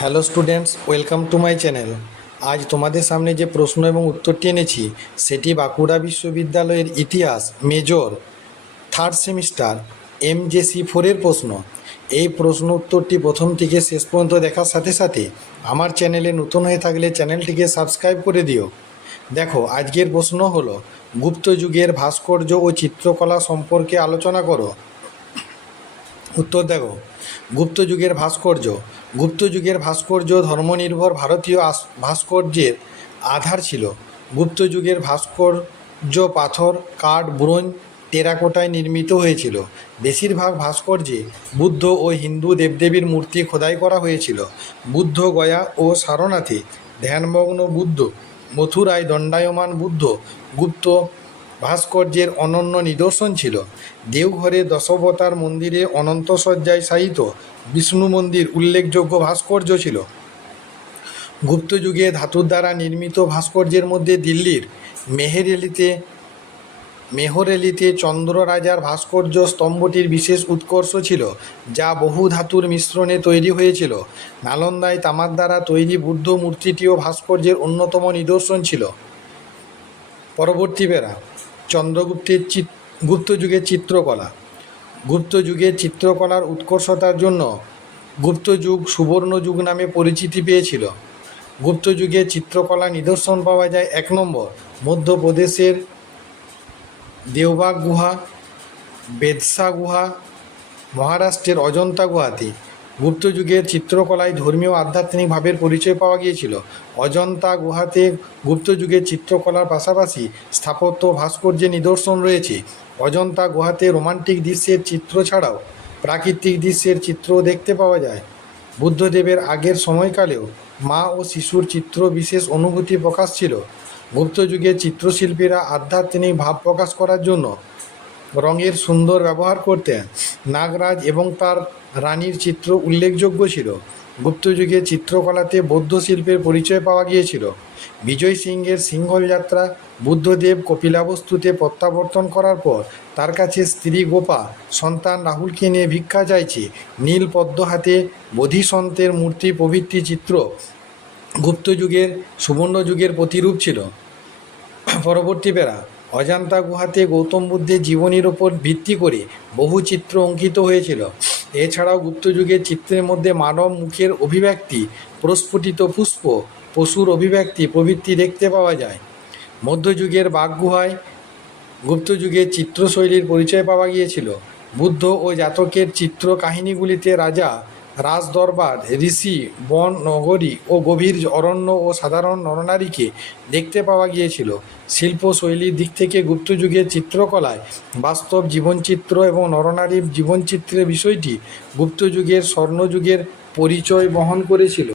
Hello students, welcome to my channel. আজ তোমাদের সামনে যে প্রশ্ন এবং উত্তরটি এনেছি সেটি বাঁকুড়া বিশ্ববিদ্যালয়ের ইতিহাস মেজর থার্ড সেমিস্টার MJC4-এর প্রশ্ন। এই প্রশ্ন উত্তরটি প্রথম থেকে শেষ পর্যন্ত দেখার সাথে সাথে আমার চ্যানেলে নতুন হয়ে থাকলে চ্যানেলটিকে সাবস্ক্রাইব করে দিও। দেখো, আজকের প্রশ্ন হলো গুপ্ত যুগের ভাস্কর্য ও চিত্রকলা সম্পর্কে আলোচনা করো। উত্তর দেখো, গুপ্ত যুগের ভাস্কর্য ধর্মনির্ভর ভারতীয় ভাস্কর্যের আধার ছিল। গুপ্ত যুগের ভাস্কর্য পাথর, কাঠ, ব্রোঞ্জ, টেরাকোটায় নির্মিত হয়েছিল। বেশিরভাগ ভাস্কর্যে বুদ্ধ ও হিন্দু দেবদেবীর মূর্তি খোদাই করা হয়েছিল। বুদ্ধ গয়া ও সারনাথে ধ্যানমগ্ন বুদ্ধ, মথুরায় দণ্ডায়মান বুদ্ধ গুপ্ত ভাস্কর্যের অনন্য নিদর্শন ছিল। দেওঘরে দশাবতার মন্দিরে অনন্ত সজ্জায় শায়িত বিষ্ণু মন্দির উল্লেখযোগ্য ভাস্কর্য ছিল। গুপ্ত যুগে ধাতুর দ্বারা নির্মিত ভাস্কর্যের মধ্যে দিল্লির মেহরেলিতে চন্দ্র রাজার ভাস্কর্য স্তম্ভটির বিশেষ উৎকর্ষ ছিল, যা বহু ধাতুর মিশ্রণে তৈরি হয়েছিল। নালন্দায় তামার দ্বারা তৈরি বুদ্ধ মূর্তিটিও ভাস্কর্যের অন্যতম নিদর্শন ছিল। পরবর্তী প্যারা, গুপ্ত যুগের চিত্রকলা। গুপ্ত যুগের চিত্রকলার উৎকর্ষতার জন্য গুপ্ত যুগ সুবর্ণ যুগ নামে পরিচিতি পেয়েছিল। গুপ্ত যুগের চিত্রকলা নিদর্শন পাওয়া যায় 1 নম্বর, মধ্যপ্রদেশের দেওবাগ গুহা, বেদসা গুহা, মহারাষ্ট্রের অজন্তা গুহাতে। গুপ্ত যুগের চিত্রকলায় ধর্মীয় আধ্যাত্মিক ভাবের পরিচয় পাওয়া গিয়েছিল। অজন্তা গুহাতে গুপ্ত যুগের চিত্রকলার পাশাপাশি স্থাপত্য ভাস্কর্যের নিদর্শন রয়েছে। অজন্তা গুহাতে রোমান্টিক দৃশ্যের চিত্র ছাড়াও প্রাকৃতিক দৃশ্যের চিত্রও দেখতে পাওয়া যায়। বুদ্ধদেবের আগের সময়কালেও মা ও শিশুর চিত্র বিশেষ অনুভূতি প্রকাশ ছিল। গুপ্ত যুগের চিত্রশিল্পীরা আধ্যাত্মিক ভাব প্রকাশ করার জন্য রঙের সুন্দর ব্যবহার করতেন। নাগরাজ এবং তার রানীর চিত্র উল্লেখযোগ্য ছিল। গুপ্ত যুগের চিত্রকলাতে বৌদ্ধ শিল্পের পরিচয় পাওয়া গিয়েছিল। বিজয় সিংহের সিংহল যাত্রা, বুদ্ধদেব কপিলাবস্তুতে প্রত্যাবর্তন করার পর তার কাছে স্ত্রী গোপা সন্তান রাহুলকে নিয়ে ভিক্ষা চাইছে, নীল পদ্ম হাতে বোধিসন্তের মূর্তি প্রভৃতি চিত্র গুপ্ত যুগের সুবর্ণ যুগের প্রতিরূপ ছিল। পরবর্তী প্যারা, অজন্তা গুহাতে গৌতম বুদ্ধের জীবনীর ওপর ভিত্তি করে বহু চিত্র অঙ্কিত হয়েছিল। এছাড়াও গুপ্ত যুগের চিত্রের মধ্যে মানব মুখের অভিব্যক্তি, প্রস্ফুটিত পুষ্প, পশুর অভিব্যক্তি প্রভৃতি দেখতে পাওয়া যায়। মধ্যযুগের বাগগুহায় গুপ্ত যুগের চিত্রশৈলীর পরিচয় পাওয়া গিয়েছিল। বুদ্ধ ও জাতকের চিত্র কাহিনীগুলিতে রাজা, রাজদরবার, ঋষি, বন, নগরী ও গভীর অরণ্য ও সাধারণ নরনারীকে দেখতে পাওয়া গিয়েছিল। শিল্পশৈলীর দিক থেকে গুপ্ত যুগের চিত্রকলায় বাস্তব জীবনচিত্র এবং নরনারীর জীবনচিত্রের বিষয়টি গুপ্ত যুগের স্বর্ণযুগের পরিচয় বহন করেছিল।